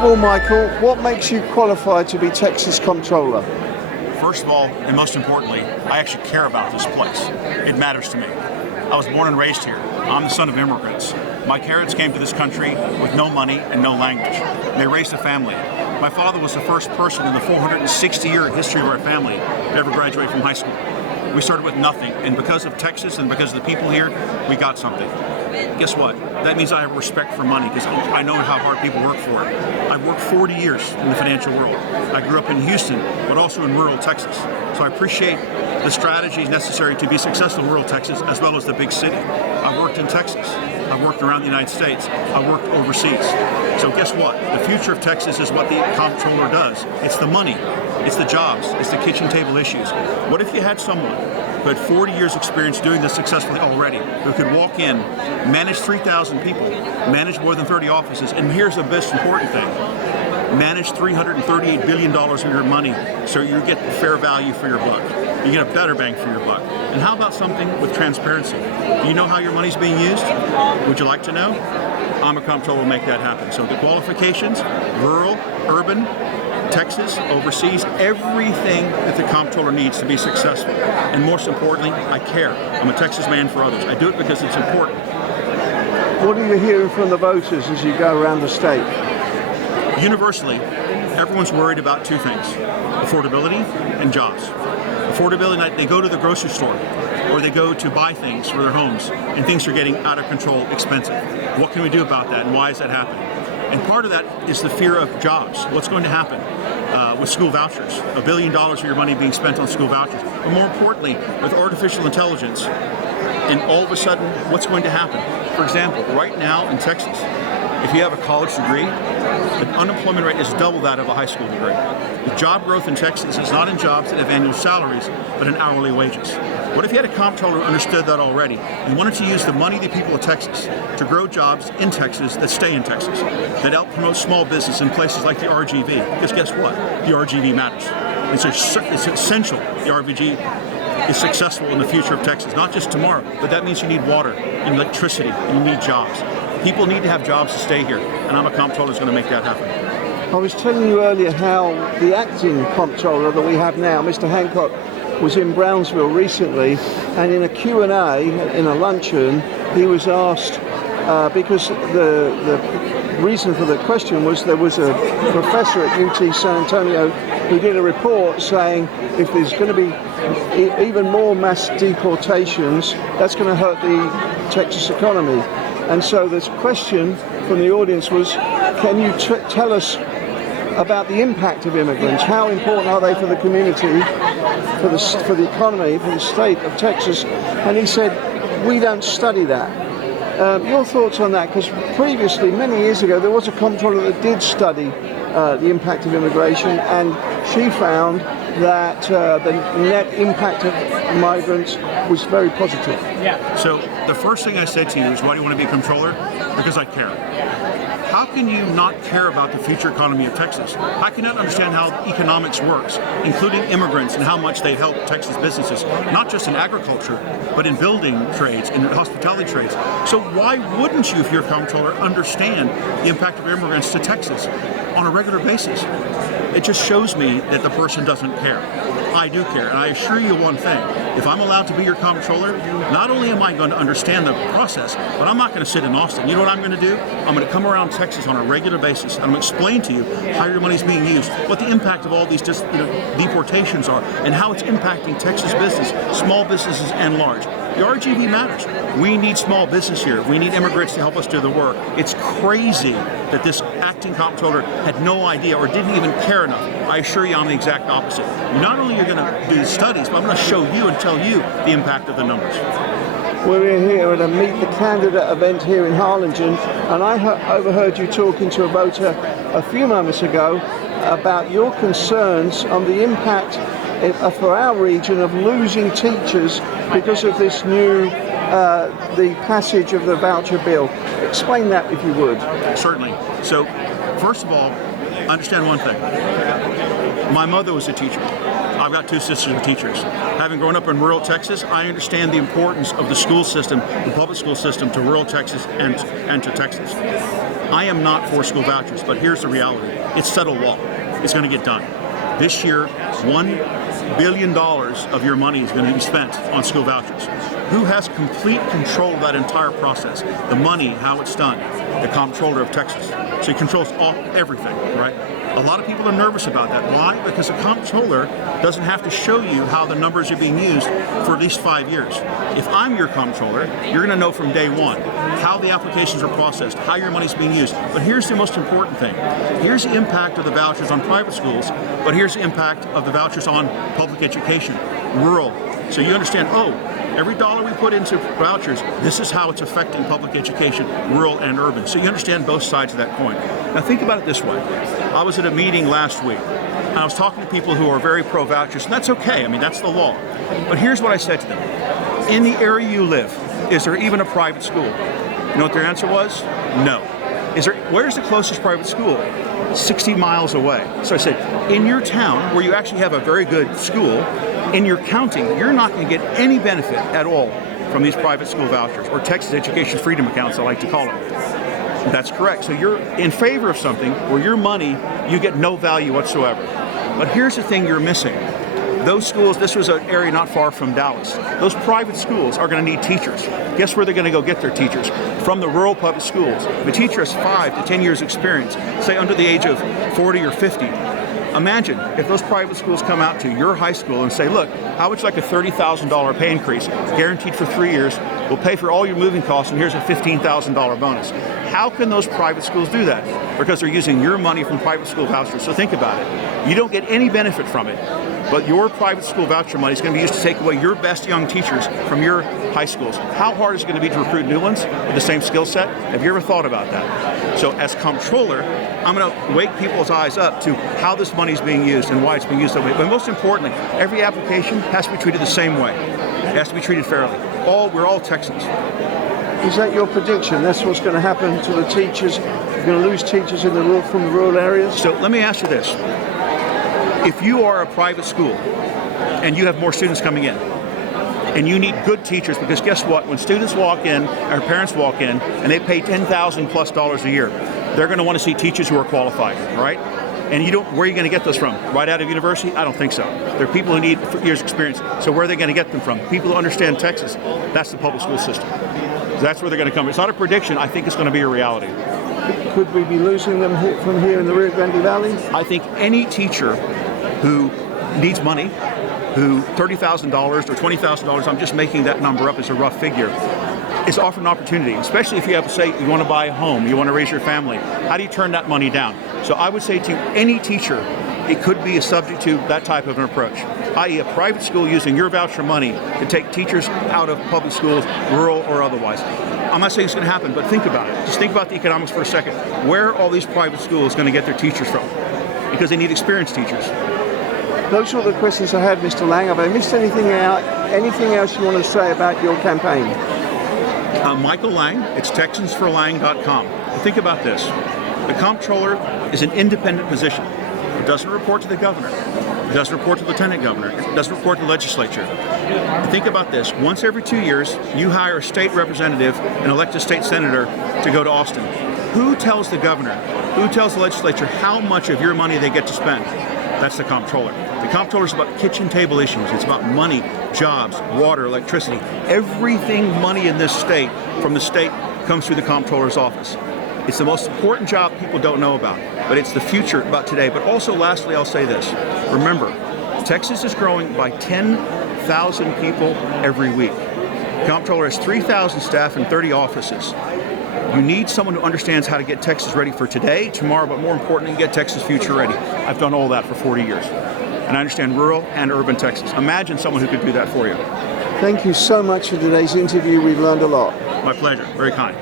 of all, Michael, what makes you qualified to be Texas Comptroller? First of all, and most importantly, I actually care about this place. It matters to me. I was born and raised here. I'm the son of immigrants. My parents came to this country with no money and no language. They raised a family. My father was the first person in the 460-year history of our family to ever graduate from high school. We started with nothing, and because of Texas and because of the people here, we got something. Guess what? That means I have respect for money because I know how hard people work for it. I've worked 40 years in the financial world. I grew up in Houston, but also in rural Texas. So I appreciate the strategies necessary to be successful in rural Texas as well as the big city. I've worked in Texas. I've worked around the United States. I've worked overseas. So guess what? The future of Texas is what the comptroller does. It's the money. It's the jobs. It's the kitchen table issues. What if you had someone who had 40 years experience doing this successfully already, who could walk in, manage 3,000 people, manage more than 30 offices, and here's the most important thing, manage $338 billion of your money so you get fair value for your buck. You get a better bang for your buck. And how about something with transparency? Do you know how your money's being used? Would you like to know? I'm a comptroller will make that happen. So the qualifications, rural, urban, Texas, overseas, everything that the comptroller needs to be successful. And most importantly, I care. I'm a Texas man for others. I do it because it's important. What are you hearing from the voters as you go around the state? Universally, everyone's worried about two things, affordability and jobs. Affordability, they go to the grocery store or they go to buy things for their homes and things are getting out of control, expensive. What can we do about that and why is that happening? And part of that is the fear of jobs. What's going to happen with school vouchers? $1 billion of your money being spent on school vouchers. But more importantly, with artificial intelligence, and all of a sudden, what's going to happen? For example, right now in Texas, if you have a college degree, the unemployment rate is double that of a high school degree. The job growth in Texas is not in jobs that have annual salaries, but in hourly wages. What if you had a comptroller who understood that already and wanted to use the money of the people of Texas to grow jobs in Texas that stay in Texas, that help promote small business in places like the RGV? Because guess what? The RGV matters. It's essential the RGV is successful in the future of Texas, not just tomorrow, but that means you need water and electricity and you need jobs. People need to have jobs to stay here, and I'm a comptroller who's going to make that happen. I was telling you earlier how the acting comptroller that we have now, Mr. Hancock, was in Brownsville recently, and in a Q&A, in a luncheon, he was asked, because the reason for the question was there was a professor at UT San Antonio who did a report saying if there's going to be even more mass deportations, that's going to hurt the Texas economy. And so this question from the audience was, can you tell us about the impact of immigrants? How important are they for the community, for the economy, for the state of Texas? And he said, we don't study that. Your thoughts on that? Because previously, many years ago, there was a comptroller that did study the impact of immigration, and she found that the net impact of migrants was very positive. Yeah. So the first thing I said to you is, why do you want to be a comptroller? Because I care. How can you not care about the future economy of Texas? How can you not understand how economics works, including immigrants and how much they help Texas businesses, not just in agriculture, but in building trades, in hospitality trades? So why wouldn't you, if you're a comptroller, understand the impact of immigrants to Texas on a regular basis? It just shows me that the person doesn't care. I do care, and I assure you one thing. If I'm allowed to be your comptroller, not only am I going to understand the process, but I'm not going to sit in Austin. You know what I'm going to do? I'm going to come around Texas on a regular basis, and I'm going to explain to you how your money's being used, what the impact of all these deportations are, and how it's impacting Texas business, small businesses and large. The RGV matters. We need small business here. We need immigrants to help us do the work. It's crazy that this acting comptroller had no idea or didn't even care enough. I assure you I'm the exact opposite. Not only are you going to do studies, but I'm going to show you and tell you the impact of the numbers. We're here at a Meet the Candidate event here in Harlingen, and I overheard you talking to a voter a few moments ago about your concerns on the impact for our region of losing teachers because of this new, the passage of the voucher bill. Explain that if you would. Certainly. So, first of all, understand one thing. My mother was a teacher. I've got two sisters who are teachers. Having grown up in rural Texas, I understand the importance of the school system, the public school system, to rural Texas and to Texas. I am not for school vouchers, but here's the reality. It's settled law. It's going to get done. This year, $1 billion of your money is going to be spent on school vouchers. Who has complete control of that entire process? The money, how it's done. The Comptroller of Texas. So he controls everything, right? A lot of people are nervous about that. Why? Because the Comptroller doesn't have to show you how the numbers are being used for at least 5 years. If I'm your Comptroller, you're going to know from day one how the applications are processed, how your money's being used. But here's the most important thing. Here's the impact of the vouchers on private schools, but here's the impact of the vouchers on public education, rural. So you understand, every dollar we put into vouchers, this is how it's affecting public education, rural and urban. So you understand both sides of that coin. Now think about it this way. I was at a meeting last week, and I was talking to people who are very pro-vouchers, and that's okay. I mean, that's the law. But here's what I said to them. In the area you live, is there even a private school? You know what their answer was? No. Where's the closest private school? 60 miles away. So I said, in your town, where you actually have a very good school, in your county, you're not going to get any benefit at all from these private school vouchers, or Texas Education Freedom Accounts, I like to call them. That's correct. So you're in favor of something where your money, you get no value whatsoever. But here's the thing you're missing. Those schools, this was an area not far from Dallas. Those private schools are going to need teachers. Guess where they're going to go get their teachers? From the rural public schools. If a teacher has 5 to 10 years experience, say under the age of 40 or 50, imagine if those private schools come out to your high school and say, look, how much like a $30,000 pay increase, guaranteed for 3 years, we'll pay for all your moving costs, and here's a $15,000 bonus. How can those private schools do that? Because they're using your money from private school vouchers. So think about it. You don't get any benefit from it, but your private school voucher money is going to be used to take away your best young teachers from your high schools. How hard is it going to be to recruit new ones with the same skill set? Have you ever thought about that? So as Comptroller, I'm going to wake people's eyes up to how this money is being used and why it's being used that way. But most importantly, every application has to be treated the same way. It has to be treated fairly. We're all Texans. Is that your prediction? That's what's going to happen to the teachers? You're going to lose teachers from the rural areas? So let me ask you this. If you are a private school and you have more students coming in, and you need good teachers, because guess what? When students walk in, or parents walk in, and they pay $10,000 plus a year, they're going to want to see teachers who are qualified, right? And where are you going to get those from? Right out of university? I don't think so. They're people who need years experience. So where are they going to get them from? People who understand Texas. That's the public school system. So that's where they're going to come. It's not a prediction. I think it's going to be a reality. Could we be losing them from here in the Rio Grande Valley? I think any teacher who needs money, who $30,000 or $20,000, I'm just making that number up as a rough figure, is offered an opportunity, especially if you have to say you want to buy a home, you want to raise your family. How do you turn that money down? So I would say to any teacher, it could be subject to that type of an approach, i.e. a private school using your voucher money to take teachers out of public schools, rural or otherwise. I'm not saying it's going to happen, but think about it. Just think about the economics for a second. Where are all these private schools going to get their teachers from? Because they need experienced teachers. Those are the questions I had, Mr. Lange. Have I missed anything out? Anything else you want to say about your campaign? Michael Lange. It's TexansForLange.com. Think about this. The Comptroller is an independent position. It doesn't report to the governor. It doesn't report to the lieutenant governor. It doesn't report to the legislature. Think about this. Once every 2 years, you hire a state representative and elect a state senator to go to Austin. Who tells the governor, who tells the legislature how much of your money they get to spend? That's the Comptroller. The Comptroller is about kitchen table issues. It's about money, jobs, water, electricity. Everything money in this state, from the state, comes through the Comptroller's office. It's the most important job people don't know about, but it's the future about today. But also, lastly, I'll say this. Remember, Texas is growing by 10,000 people every week. The Comptroller has 3,000 staff and 30 offices. You need someone who understands how to get Texas ready for today, tomorrow, but more importantly, get Texas future ready. I've done all that for 40 years. And I understand rural and urban Texas. Imagine someone who could do that for you. Thank you so much for today's interview. We've learned a lot. My pleasure. Very kind.